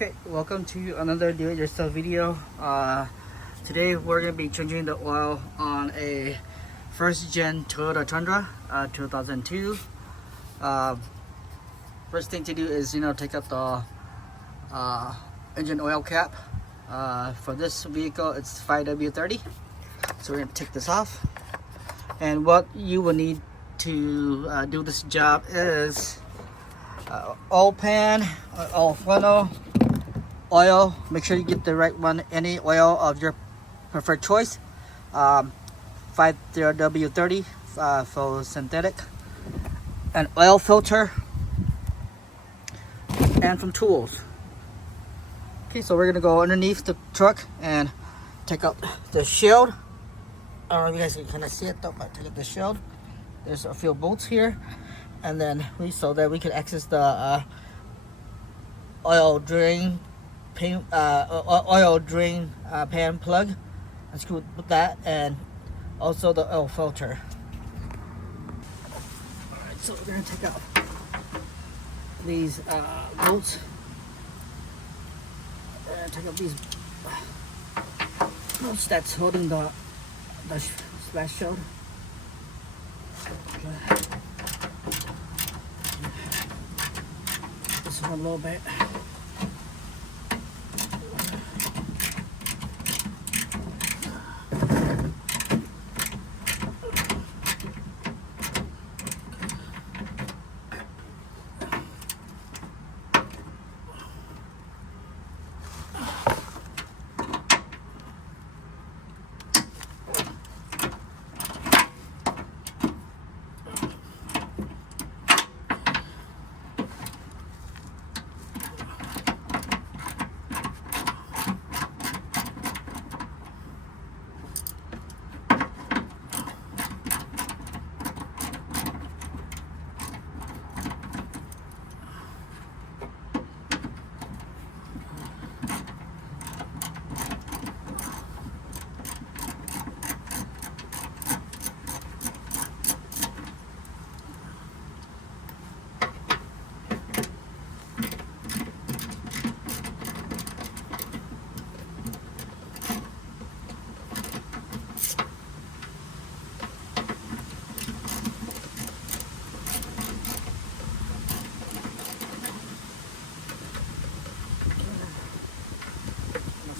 Okay, welcome to another do-it-yourself video. Today we're going to be changing the oil on a first-gen Toyota Tundra 2002. First thing to do is take out the engine oil cap. For this vehicle it's 5W30. So we're going to take this off. And what you will need to do this job is oil pan, oil funnel, oil. Make sure you get the right one, any oil of your preferred choice. 5W30 for synthetic, an oil filter, and some tools. Okay, so we're gonna go underneath the truck and take out the shield. I don't know if you guys can kind of see it though, but take out the shield. There's a few bolts here, and then so that we can access the oil drain pan plug and screw with that, and also the oil filter. Alright, so we're gonna take out these bolts and take out these bolts that's holding the splash shield. Okay. This one a little bit.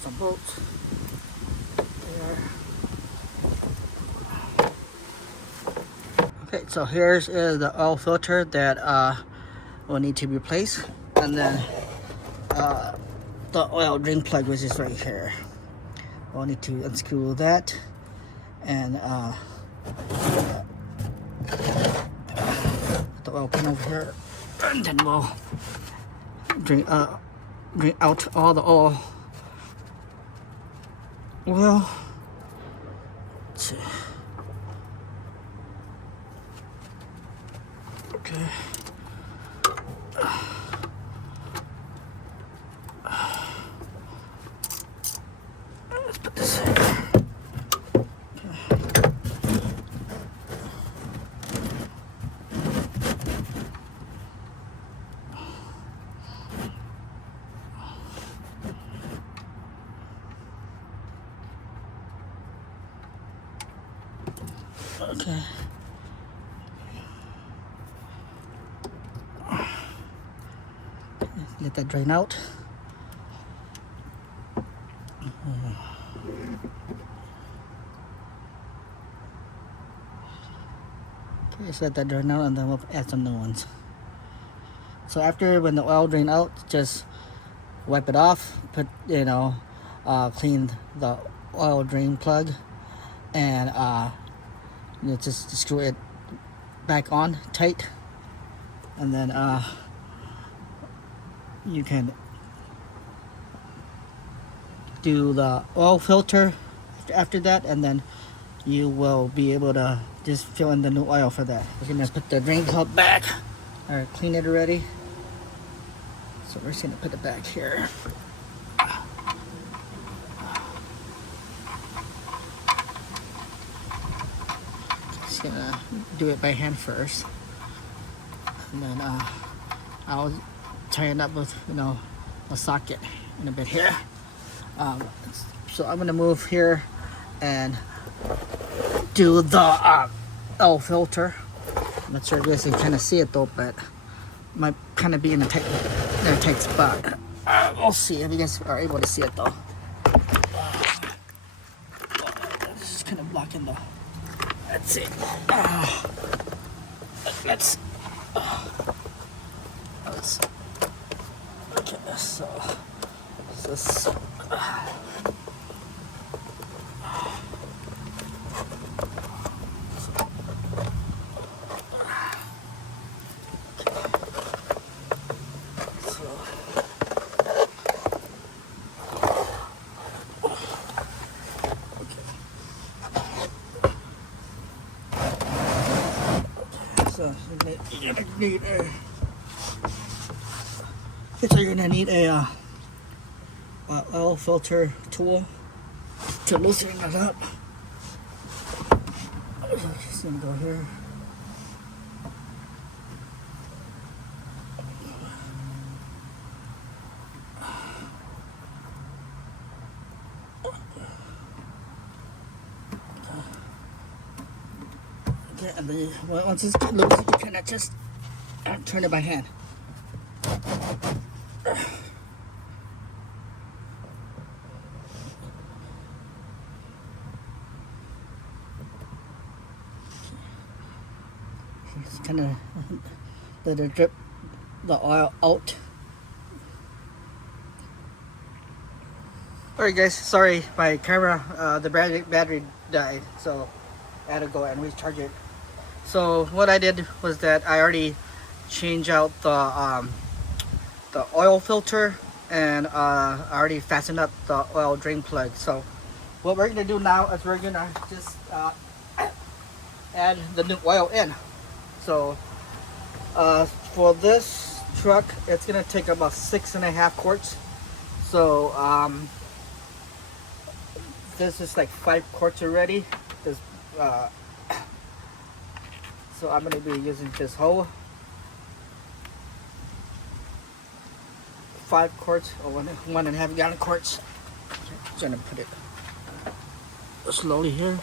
Some bolts there. Okay, so here's the oil filter that will need to be replaced, and then the oil drain plug, which is right here. We'll need to unscrew that and put the oil pan over here, and then we'll drain out all the oil. Well, let's see. Okay. Let's put this in. Okay. Let that drain out. Okay, so let that drain out, and then we'll add some new ones. So after, when the oil drain out, just wipe it off. Put clean the oil drain plug, and just screw it back on tight, and then you can do the oil filter after that, and then you will be able to just fill in the new oil for that. We're gonna put the drain plug back, or clean it already, so we're just gonna put it back here. Just gonna do it by hand first, and then I'll tie it up with a socket in a bit here. So I'm gonna move here and do the oil filter. I'm not sure if you guys can kind of see it though, but might kind of be in a tight spot. We'll see if you guys are able to see it though. This is kind of blocking the. Let's see. Let's okay. So this. So you're gonna need a oil filter tool to loosen it up. Just gonna go here. Okay, and then once it's loose, you kind of just turn it by hand. Just kind of let it drip the oil out. Alright guys, sorry, my camera, the battery died, so I had to go and recharge it. So what I did was that I already changed out the oil filter, and I already fastened up the oil drain plug. So what we're gonna do now is we're gonna just add the new oil in. So for this truck, it's gonna take about 6.5 quarts. So this is like 5 quarts already. This, so I'm gonna be using this whole 5 quarts or 1.5 gallon quarts. Just gonna put it slowly here.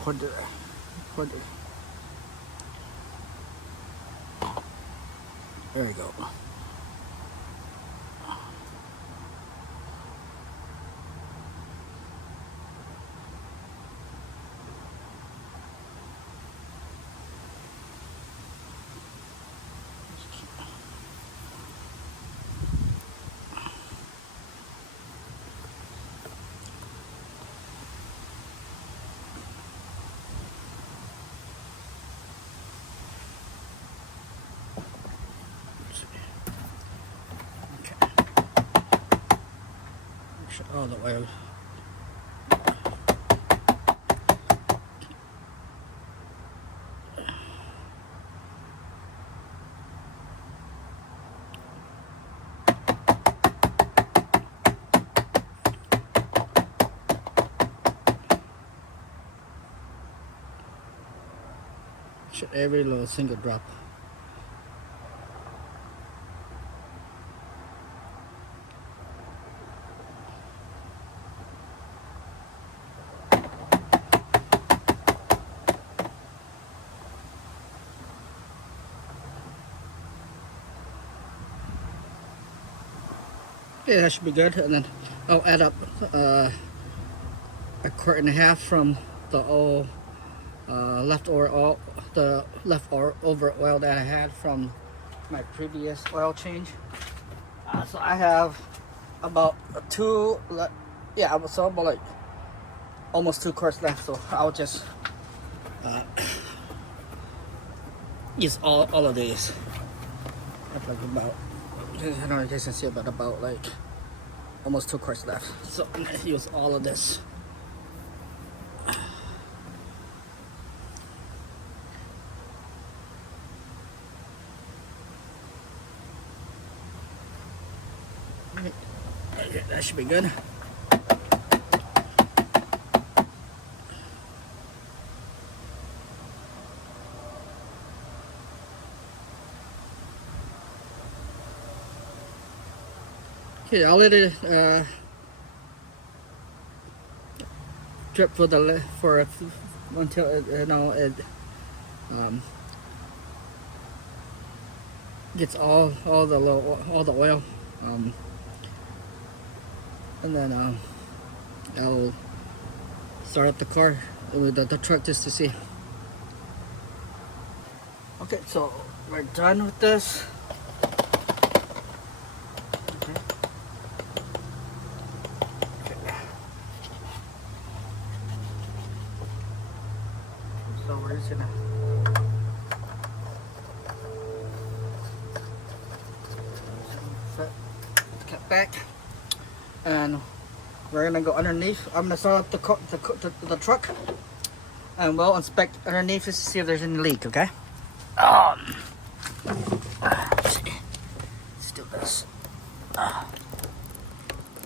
Pour it. There we go. Oh, the oil. Every little single drop. Yeah, that should be good. And then I'll add up 1.5 quart from the oil, leftover oil that I had from my previous oil change. So I have about so about like almost 2 quarts left. So I'll just use all of these. That's like about, I don't know if you guys can see it, but about like almost 2 quarts left. So I'm gonna use all of this. Okay, that should be good. Okay, I'll let it drip for until it gets all the oil, and then I'll start up the car with the truck just to see. Okay, so we're done with this. So we're just gonna get back, and we're gonna go underneath. I'm gonna start up the truck, and we'll inspect underneath to see if there's any leak. Okay. Let's see. Let's do this.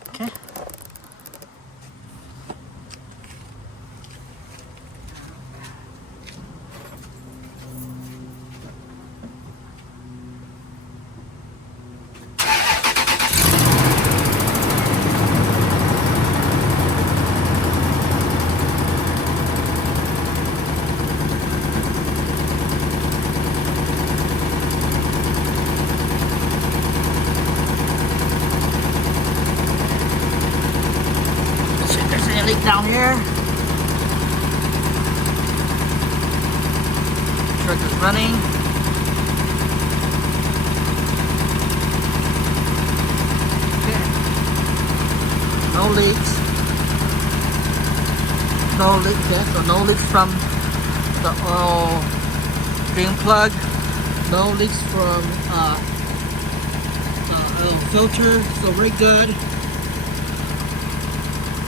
Okay. Leak down here. Truck is running. Okay. No leaks. No leaks. Okay, so no leaks from the oil drain plug. No leaks from oil filter. So we're good.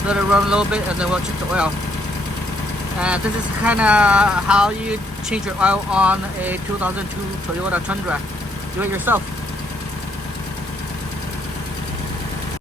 Let it run a little bit, and then we'll check the oil. And this is kind of how you change your oil on a 2002 Toyota Tundra. Do it yourself.